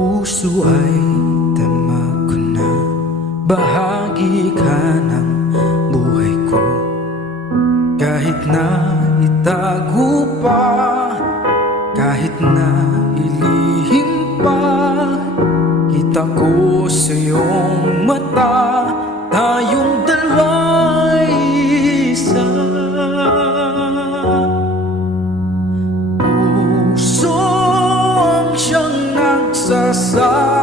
puso ay damag ko na, bahagi ka ng buhay ko. Kahit na itago pa, kahit na ilihim pa, kita ko sa iyong mata, tayong dalawa'y isa. Puso ang siyang nagsasabi